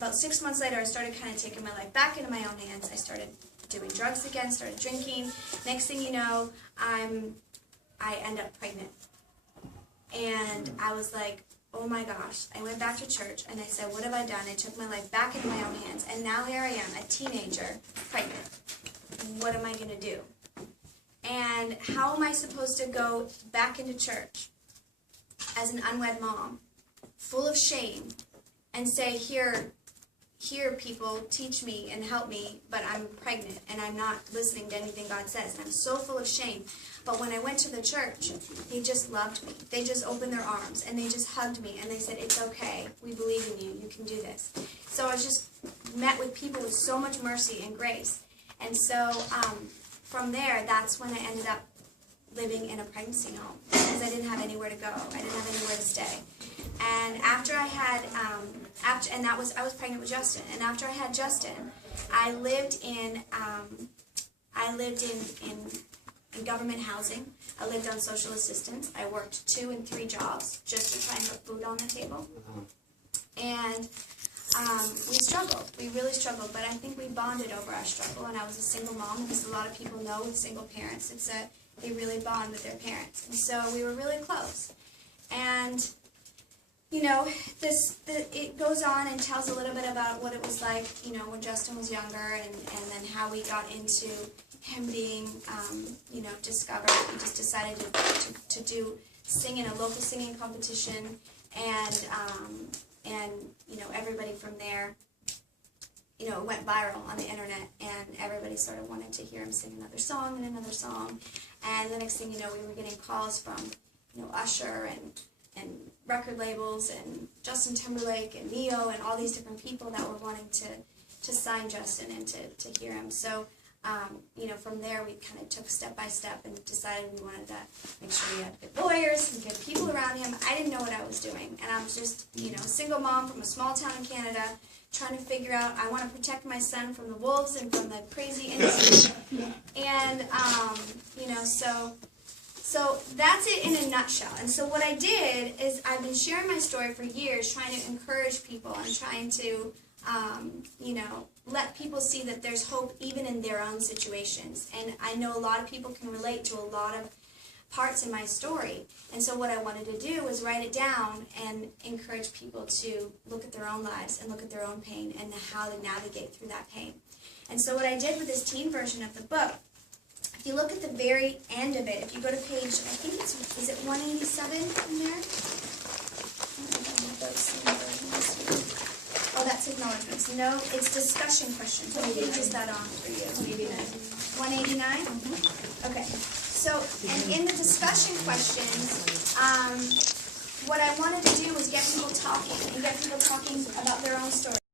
about 6 months later, I started kind of taking my life back into my own hands. I started doing drugs again, started drinking. Next thing you know, I end up pregnant. And I was like, oh my gosh. I went back to church and I said, what have I done? I took my life back into my own hands. And now here I am, a teenager, pregnant. What am I going to do? And how am I supposed to go back into church as an unwed mom, full of shame, and say, here, people, teach me and help me, but I'm pregnant and I'm not listening to anything God says. And I'm so full of shame. But when I went to the church, they just loved me. They just opened their arms and they just hugged me and they said, it's okay. We believe in you. You can do this. So I was just met with people with so much mercy and grace. And so from there, that's when I ended up living in a pregnancy home because I didn't have anywhere to go. I didn't have anywhere to stay. And after I had, I was pregnant with Justin. And after I had Justin, I lived in government housing. I lived on social assistance. I worked 2 and 3 jobs just to try and put food on the table. And we struggled. We really struggled. But I think we bonded over our struggle. And I was a single mom, because a lot of people know with single parents, they really bond with their parents. And so we were really close. And you know, it goes on and tells a little bit about what it was like, you know, when Justin was younger, and then how we got into him being, you know, discovered. We just decided to sing in a local singing competition, and you know, everybody from there, you know, it went viral on the internet, and everybody sort of wanted to hear him sing another song and another song, and the next thing you know, we were getting calls from, you know, Usher and record labels and Justin Timberlake and Neo and all these different people that were wanting to sign Justin and to hear him. So, you know, from there we kind of took step by step and decided we wanted to make sure we had good lawyers and good people around him. I didn't know what I was doing, and I was just, you know, a single mom from a small town in Canada trying to figure out, I want to protect my son from the wolves and from the crazy industry. And, you know, so that's it in a nutshell. And so what I did is I've been sharing my story for years, trying to encourage people and trying to, you know, let people see that there's hope even in their own situations. And I know a lot of people can relate to a lot of parts in my story. And so what I wanted to do was write it down and encourage people to look at their own lives and look at their own pain and how to navigate through that pain. And so what I did with this teen version of the book, if you look at the very end of it, if you go to page, I think is it 187 in there? Oh, that's acknowledgments. No, it's discussion questions. What page is that on for you? 189. 189? Okay. So, and in the discussion questions, what I wanted to do was get people talking and get people talking about their own story.